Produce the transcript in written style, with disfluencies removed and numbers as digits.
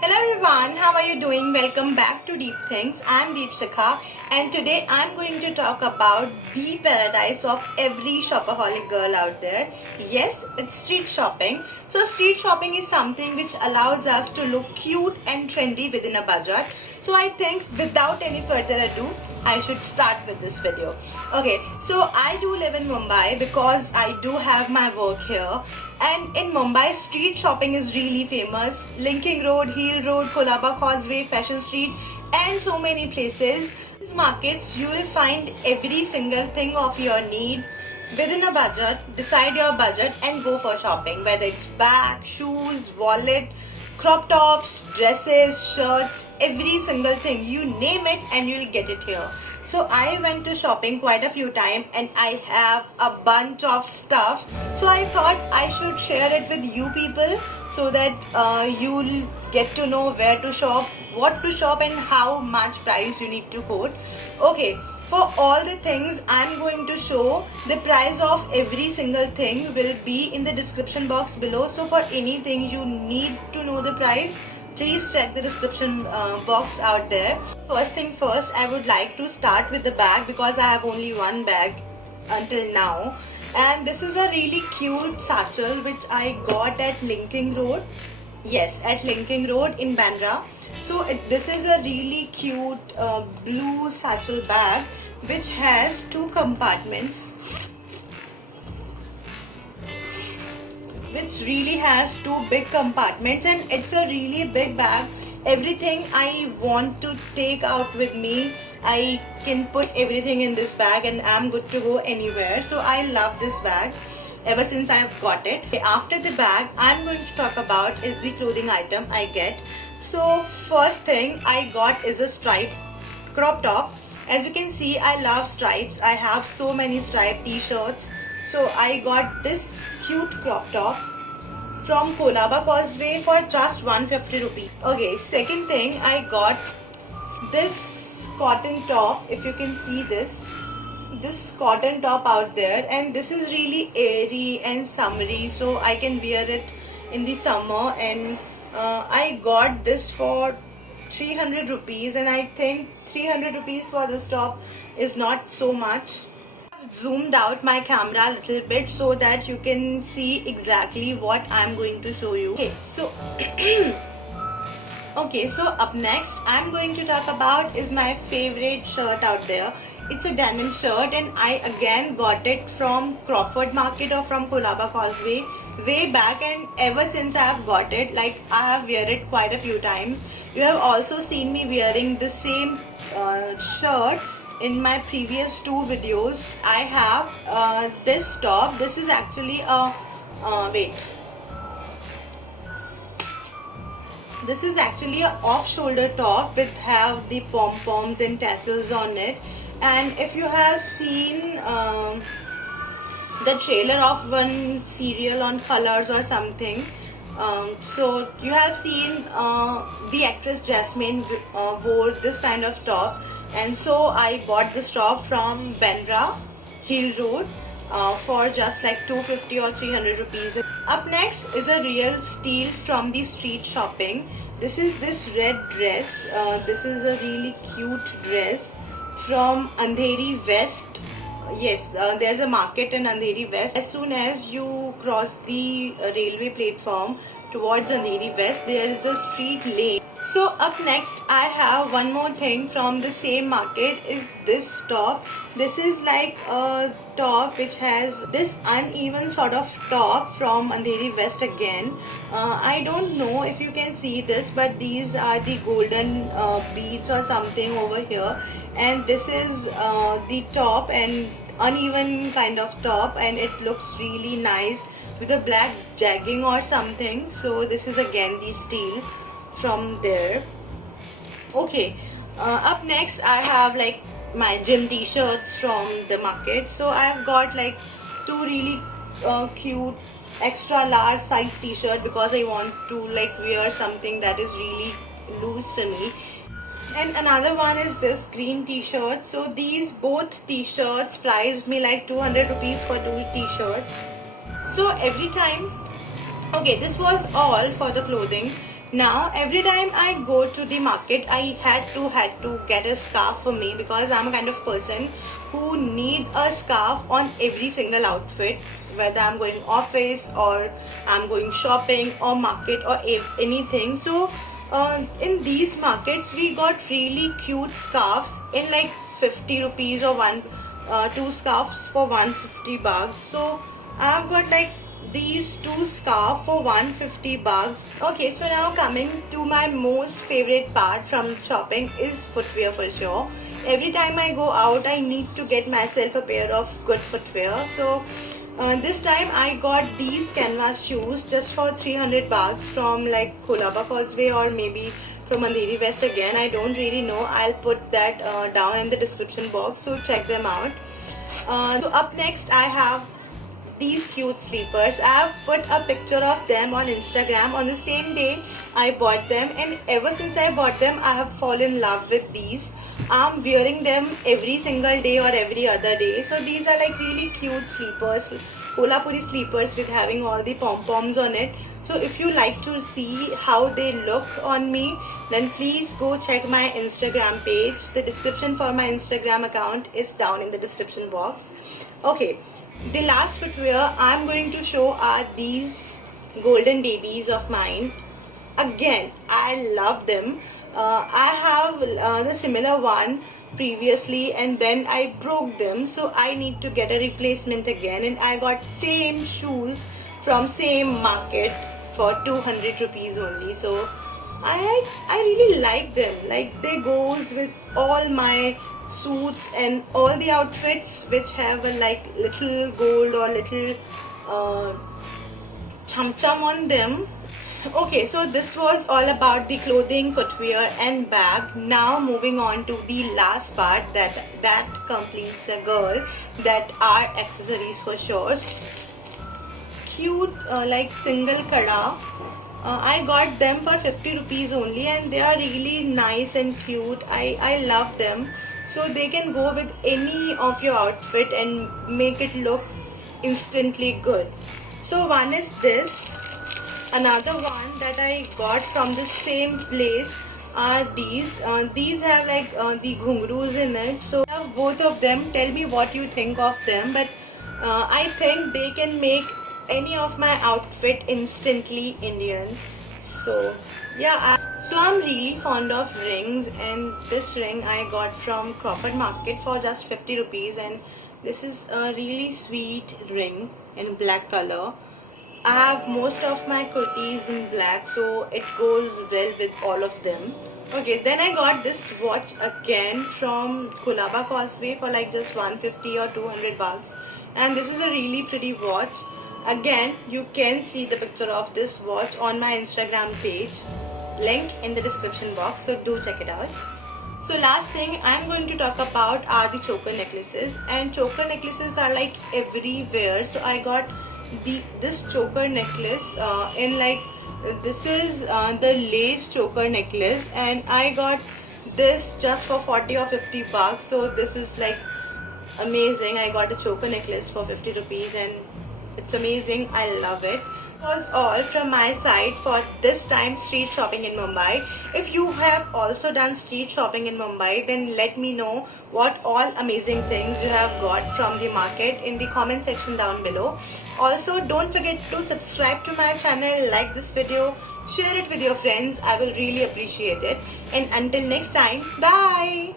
Hello everyone, how are you doing? Welcome back to Deep Things. I'm Deepshikha and today I'm going to talk about the paradise of every shopaholic girl out there. Yes, it's street shopping. So street shopping is something which allows us to look cute and trendy within a budget. So I think without any further ado, I should start with this video. Okay, so I do live in Mumbai because I do have my work here. And in Mumbai, street shopping is really famous. Linking Road, Heel Road, Colaba Causeway, Fashion Street and so many places. These markets, you will find every single thing of your need within a budget. Decide your budget and go for shopping. Whether it's bag, shoes, wallet, crop tops, dresses, shirts, every single thing. You name it and you'll get it here. So I went to shopping quite a few times and I have a bunch of stuff. So I thought I should share it with you people so that you'll get to know where to shop, what to shop and how much price you need to quote. Okay, for all the things I'm going to show, the price of every single thing will be in the description box below. So for anything you need to know the price, please check the description box out there. First thing first, I would like to start with the bag because I have only one bag until now. And this is a really cute satchel which I got at Linking Road. Yes, at Linking Road in Bandra. So this is a really cute blue satchel bag which has two compartments. Which really has two big compartments and it's a really big bag. Everything I want to take out with me, I can put everything in this bag and I'm good to go anywhere. So I love this bag ever since I've got it. After the bag, I'm going to talk about is the clothing item I get. So first thing I got is a striped crop top. As you can see, I love stripes. I have so many striped t-shirts. So I got this cute crop top from Colaba Causeway for just 150 rupees. Okay, second thing I got this cotton top. If you can see this cotton top out there, and this is really airy and summery, so I can wear it in the summer. And I got this for 300 rupees and I think 300 rupees for this top is not so much. Zoomed out my camera a little bit so that you can see exactly what I'm going to show you. Okay, so up next I'm going to talk about is my favorite shirt out there. It's a denim shirt and I again got it from Crawford Market or from Colaba Causeway way back, and ever since I have got it, like I have wear it quite a few times. You have also seen me wearing the same shirt in my previous two videos. I have this top. This is actually a this is actually a off-shoulder top with have the pom-poms and tassels on it. And if you have seen the trailer of one serial on Colors or something, so you have seen the actress Jasmine wore this kind of top, and so I bought this top from Bandra Heel Road for just like 250 or 300 rupees. Up next is a real steal from the street shopping. This is this red dress. This is a really cute dress from Andheri West. Yes, there's a market in Andheri West. As soon as you cross the railway platform towards Andheri West, there is a street lane. So up next I have one more thing from the same market is this top. This is like a top which has this uneven sort of top from Andheri West again. I don't know if you can see this, but these are the golden beads or something over here, and this is the top and uneven kind of top, and it looks really nice with a black jagging or something. So this is again the steel from there. Okay, up next I have like my gym t-shirts from the market. So I've got like two really cute extra large size t-shirt because I want to like wear something that is really loose for me. And another one is this green t-shirt. So these both t-shirts priced me like 200 rupees for two t-shirts. So every time, okay, this was all for the clothing. Now every time I go to the market, I had to get a scarf for me, because I'm a kind of person who need a scarf on every single outfit, whether I'm going office or I'm going shopping or market or anything. So in these markets we got really cute scarves in like 50 rupees, or two scarves for 150 bucks. So I've got like these two scarf for 150 bucks. Okay, so now coming to my most favorite part from shopping is footwear for sure. Every time I go out, I need to get myself a pair of good footwear. So this time I got these canvas shoes just for 300 bucks from like Colaba Causeway, or maybe from Andheri West again. I don't really know. I'll put that down in the description box, so check them out. So up next I have these cute sleepers. I have put a picture of them on Instagram on the same day I bought them, and ever since I bought them I have fallen in love with these. I'm wearing them every single day or every other day. So these are like really cute sleepers, Kolhapuri sleepers with having all the pom-poms on it. So if you like to see how they look on me, then please go check my Instagram page. The description for my Instagram account is down in the description box. Okay, the last footwear I'm going to show are these golden babies of mine. Again, I love them. I have the similar one previously, and then I broke them, so I need to get a replacement again, and I got same shoes from same market for 200 rupees only. So I really like them. Like, they goes with all my suits and all the outfits which have a like little gold or little chum chum on them. Okay, so this was all about the clothing, footwear and bag. Now moving on to the last part that completes a girl, that are accessories for sure. Cute like single kada. I got them for 50 rupees only, and they are really nice and cute. I love them. So they can go with any of your outfit and make it look instantly good. So one is this. Another one that I got from the same place are these. These have like the ghungroos in it. So I have both of them. Tell me what you think of them. But I think they can make any of my outfit instantly Indian. So yeah, so I'm really fond of rings, and this ring I got from Crawford Market for just 50 rupees, and this is a really sweet ring in black color. I have most of my kurtis in black, so it goes well with all of them. Okay, then I got this watch again from Colaba Causeway for like just 150 or 200 bucks, and this is a really pretty watch. Again, you can see the picture of this watch on my Instagram page, link in the description box, so do check it out. So last thing I'm going to talk about are the choker necklaces, and choker necklaces are like everywhere. So I got this choker necklace in like, this is the lace choker necklace, and I got this just for 40 or 50 bucks. So this is like amazing. I got a choker necklace for 50 rupees and it's amazing. I love it. That was all from my side for this time street shopping in Mumbai. If you have also done street shopping in Mumbai, then let me know what all amazing things you have got from the market in the comment section down below. Also, don't forget to subscribe to my channel, like this video, share it with your friends. I will really appreciate it. And until next time, bye.